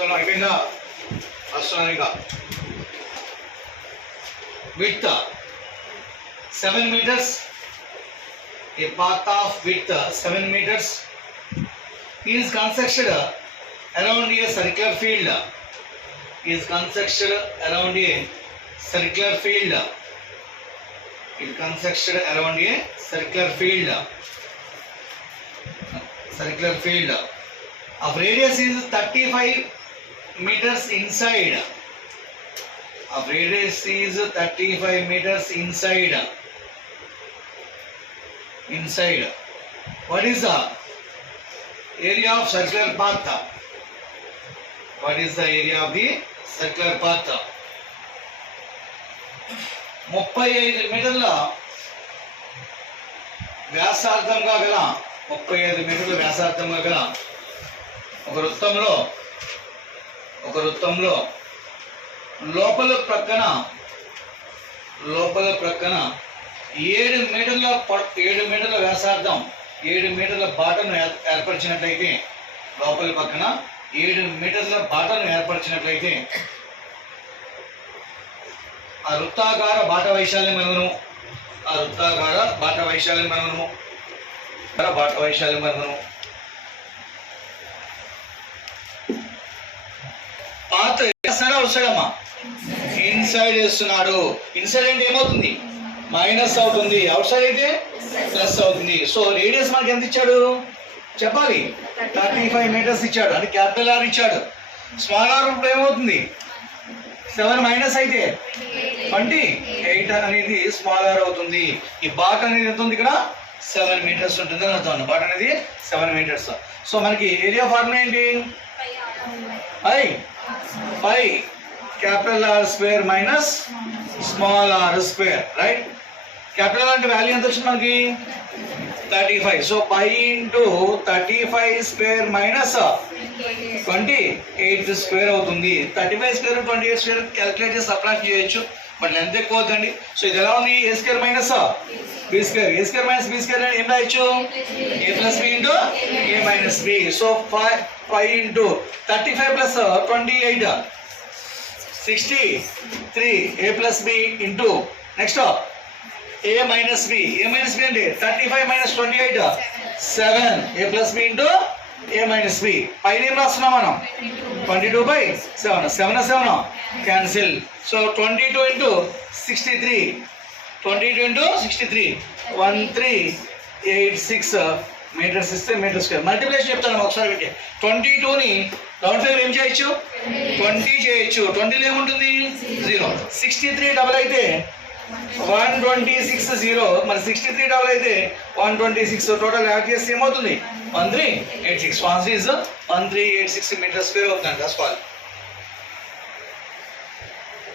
అయిపోయిందా అస్ట్రానిక width 7 meters, a path of width 7 meters is constructed around a circular field, is constructed around a circular field, is constructed around a circular field of radius is 35 meters inside, of radius is 35 meters inside. What is the area of circular path? What is the area of the circular path? 35 మీటర్ల వ్యాసార్థంగా గల 35 మీటర్ల వ్యాసార్థంగా గల ఒక వృత్తంలో లోపల ప్రక్కన 7 మీటర్ల వ్యాసార్థం 7 మీటర్ల బాటను ఏర్పరిచినట్లయితే, లోపల పక్కన 7 మీటర్ల బాటను ఏర్పరిచినట్లయితే ఆ వృత్తాకార బాట వైశాల్యం మనము పాత వేస్తాడా వస్తాడమ్మా? ఇన్సైడ్ వేస్తున్నాడు. ఇన్సైడ్ అంటే ఏమవుతుంది? మైనస్ అవుతుంది. అవుట్ సైడ్ అయితే ప్లస్ అవుతుంది. సో రేడియస్ మనకి ఎంత ఇచ్చాడు చెప్పాలి? 35 మీటర్స్ ఇచ్చాడు. అంటే క్యాపిటల్ ఆర్ ఇచ్చాడు. స్మాల్ ఆర్ ఇప్పుడు ఏమవుతుంది? 7 మైనస్ అయితే 28 అనేది స్మాల్ ఆర్ అవుతుంది. ఈ బాట్ అనేది ఎంత ఉంది? ఇక్కడ 7 మీటర్స్ ఉంటుంది అని అర్థం. బాట్ అనేది 7 మీటర్స్. సో మనకి ఏరియా ఫార్ములా ఏంటి? Pi capital r square minus small r square, right? Capital అంటే వాల్యూ ఎంత వచ్చింది మనకి? 35. So pi into 35 square minus 28 square అవుతుంది. 35 స్క్వేర్ 28 స్క్వేర్ క్యాలిక్యులేట్ చేసి సబ్ట్రాక్ట్ చేయొచ్చు, బట్ లెంత్ ఎక్కువ అవుతుంది. సో ఇది ఎలా ఉంది? A square minus b square. A square minus b square ఏం రాయొచ్చు? A plus b into a minus B. So 5 into 35 plus 28 63 A plus b into next A minus B. A minus B అంటే 35 minus 28 7 A plus b into a minus B. పైన ఏం రాస్తున్నాం మనం? 22/7 7 cancel. So 22 into 63 1386 metres ఇస్తే metre square. Multiplication చెప్తాను ఒకసారి పెట్టి. 22ని round figure ఏం చేయొచ్చు? 20 చేయొచ్చు. 20లో ఏముంటుంది? 0. 63 డబల్ అయితే 126 0. మరి 63 డబల్ అయితే 126. టోటల్ యాడ్ చేస్తే ఏమవుతుంది? 1386. ఆన్సర్ ఇస్ 1386 మీటర్ స్క్వేర్ అవుతుంది. రాసుకోవాలి.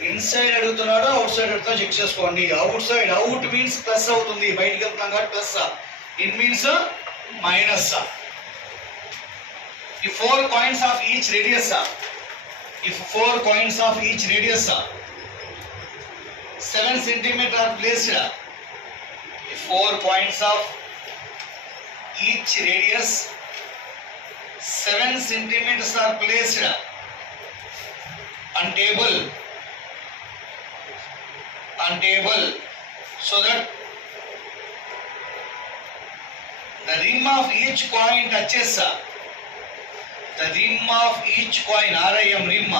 ఇన్సైడ్ అడుగుతున్నాడు, అవుట్ సైడ్ అడుగుతున్నా చెక్ చేసుకోండి. అవుట్ మీన్స్ ప్లస్ అవుతుంది, బయటికి వెళ్తున్నాం కాబట్టి plus. In means minus. If 4 coins of each radius, 7 centimeter are placed. If 4 points of each radius 7 centimeters are placed on table, so that the rim of each coin touches the rim of each coin, RIM rim,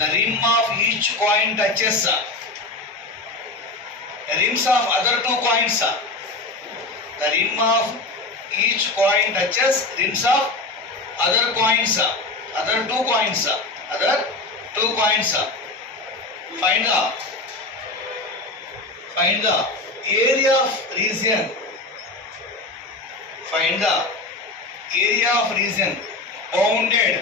the rim of each coin touches the rims of other 2 coins. The rim of each coin touches rims of other coins, other 2 coins. Find the area of region. Find the area of region bounded.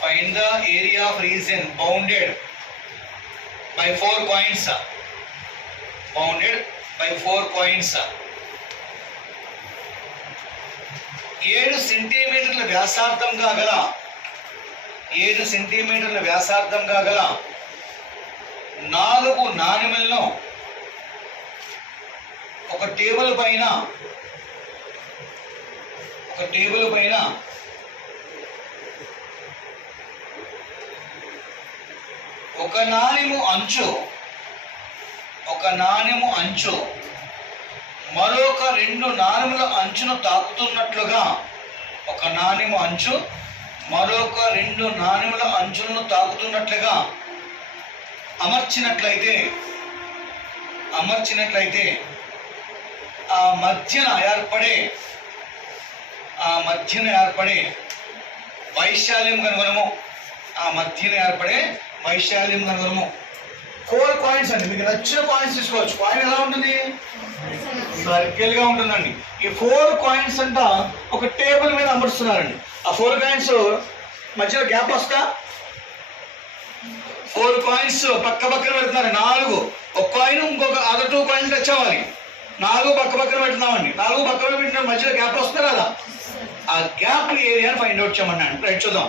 Find the area of region bounded by 4 coins. Bounded by 4 coins. 7 సెంటీమీటర్ల వ్యాసార్థంగా గల 4 నాణెములను ఒక table పైన ఒక నాణెము అంచు మరొక 2 నాణెముల అంచును తాకుతున్నట్లుగా, ఒక నాణెము అంచు మరొక 2 నాణెముల అంచులను తాకుతున్నట్లుగా అమర్చినట్లయితే ఆ మధ్యన ఏర్పడే వైశాల్యం కనుగొనము. 4 కాయిన్స్ అండి, మీకు నచ్చిన కాయిన్స్ తీసుకోవచ్చు. కాయిన్ ఎలా ఉంటుంది? సర్కిల్ గా ఉంటుందండి. ఈ 4 కాయిన్స్ అంట ఒక టేబుల్ మీద అమర్చుతున్నారండి. ఆ 4 కాయిన్స్ మధ్యలో గ్యాప్ వస్తా 4 కాయిన్స్ పక్క పక్కన పెడుతున్నారు. 4 ఒక కాయిన్ ఇంకొక అదర్ 2 కాయిన్స్ టచ్ అవ్వాలి. 4 పక్క పక్కన పెడుతున్నామండి. 4 పక్కన పెట్టిన మధ్యలో గ్యాప్ వస్తారు కదా, ఆ గ్యాప్ ఏరియాని ఫైండ్ అవుట్ చేయమన్నాను. రైట్, చూద్దాం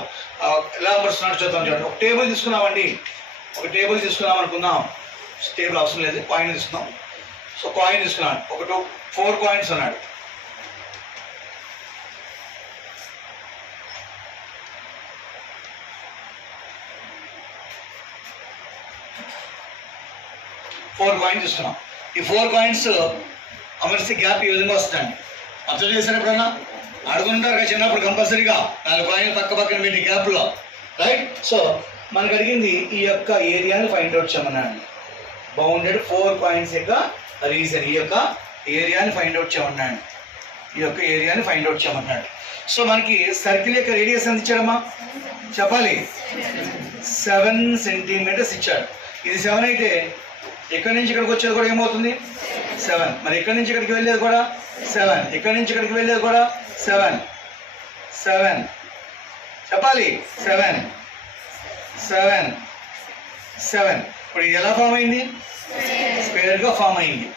ఎలా అమర్చున్నాడు చూద్దాం. చూడండి, ఒక టేబుల్ తీసుకున్నామండి. ఒక టేబుల్ తీసుకున్నాం అనుకుందాం. టేబుల్ అవసరం లేదు, కాయిన్ తీసుకుందాం. సో కాయిన్ తీసుకున్నాడు. 4 కాయిన్స్ అన్నాడు. తీసుకున్నాం. ఈ 4 కాయిన్స్ అమర్చి గ్యాప్ ఈ విధంగా వస్తుందండి. అబ్జర్వ్ చేశారు ఎప్పుడన్నా? అడుగుంటారు కదా చిన్నప్పుడు కంపల్సరీగా 4 కాయిన్ పక్క పక్కన పెట్టి గ్యాప్లో. రైట్, సో మనకు అడిగింది ఈ యొక్క ఏరియాని ఫైండ్ అవుట్ చేయమన్నాడు. బౌండెడ్ 4 కాయిన్స్ యొక్క రీజన్, ఈ యొక్క ఏరియాని ఫైండ్ అవుట్ చేయమన్నాడు. సో మనకి సర్కిల్ యొక్క రేడియస్ ఎంత ఇచ్చాడమ్మా చెప్పాలి? 7 సెంటీమీటర్స్ ఇచ్చాడు. ఇది 7 అయితే ఎక్కడి నుంచి ఇక్కడికి వచ్చేది కూడా ఏమవుతుంది? 7. మరి ఎక్కడి నుంచి ఇక్కడికి వెళ్ళేది కూడా 7, ఎక్కడి నుంచి ఇక్కడికి వెళ్ళేది కూడా 7 చెప్పాలి. 7. ఇప్పుడు ఇది ఎలా ఫామ్ అయింది? స్క్వేర్గా ఫామ్ అయింది.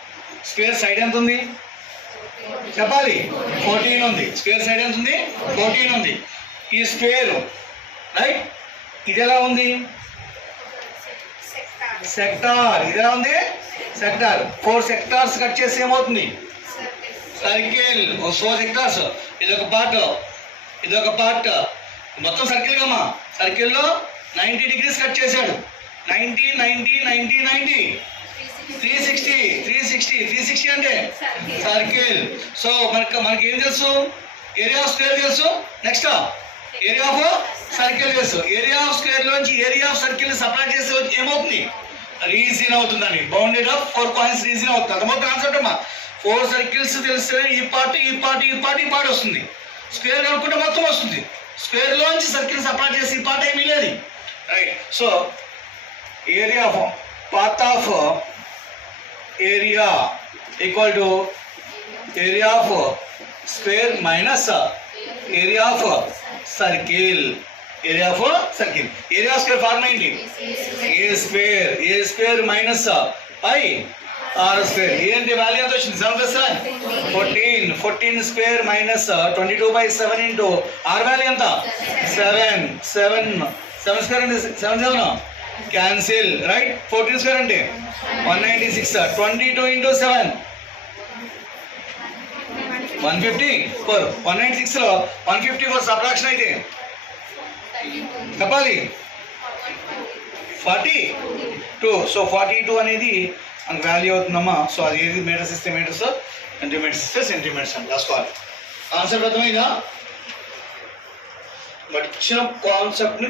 స్క్వేర్ సైడ్ ఎంత ఉంది చెప్పాలి? 14 ఉంది. స్క్వేర్ సైడ్ ఎంత ఉంది? 14 ఉంది. ఈ స్క్వేర్ రైట్, ఇది ఎలా ఉంది? సెక్టార్. ఇది ఎలా ఉంది? సెక్టార్. 4 సెక్టార్స్ కట్ చేసి ఏమవుతుంది? సర్కిల్. 4 సెక్టార్స్. ఇదొక పార్ట్, మొత్తం సర్కిల్ కమ్మా. సర్కిల్లో 90 డిగ్రీస్ కట్ చేశాడు. 90 360 అంటే సర్కిల్. సో మనకి ఏం తెలుసు? ఏరియా ఆఫ్ స్క్వేర్ తెలుసు. నెక్స్ట్ ఏరియా ఆఫ్ సర్కిల్ తెలుసు. ఏరియా ఆఫ్ స్క్వేర్ లోంచి ఏరియా ఆఫ్ సర్కిల్ సపరేట్ చేస్తే ఏమవుతుంది? రీజన్ అవుతుందండి. బౌండెడ్ ఆఫ్ 4 కాయిన్స్ రీజన్ అవుతుంది. అర్థమవుతుంది కాన్సెప్ట్ అమ్మా. 4 సర్కిల్స్ తెలిస్తే ఈ పార్ట్ వస్తుంది. స్క్వేర్ కనుక్కుంటే మొత్తం వస్తుంది. స్క్వేర్ లోంచి సర్కిల్ సపరేట్ చేసి ఈ పార్ట్ ఏమీ లేదు. Right, so area of part of area equal to area of square minus area of circle. Area of square form అయింది a square minus pi r square. ఏంటి వాల్యూ ఎంత వచ్చింది? 7 + 14 square minus 22/7 into r value ఎంత? 7 square అంటే 7 cancel. Right, 14 square అంటే 196. 22 into 7 154. 196లో 154 subtraction అయితే చెప్పాలి 42. So 42 అనేది మనకు వాల్యూ అవుతుందమ్మా. సో అది ఏది? మీటర్స్ ఇస్తే మీటర్స్, సెంటీమీటర్స్ ఇస్తే సెంటీమీటర్స్ అని రాసుకోవాలి. కాన్సెప్ట్ అర్థమైందా? బట్ ఇచ్చిన కాన్సెప్ట్ని